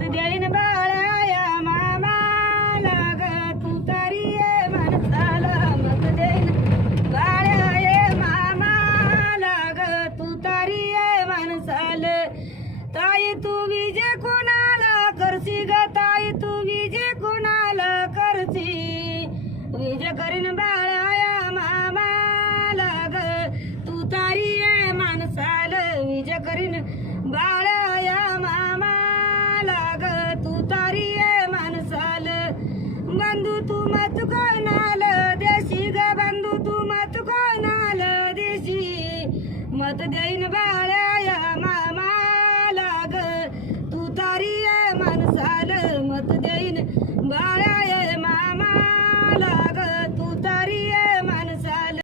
देईन बाळाया मामाला ग तू तरी ये देईन बाळ्या मामाला ग तू तरी ये ताई तू विजे कोणाला करसी ग? ताई तू विजे कोणाला करसी विजे करीन बा बंधू तू मत कोणाल देशी ग बंधू? तू मत कोणाल देशी? मत देईन बाळ्या मामाला ग. तू तारी माणसाल मत दे.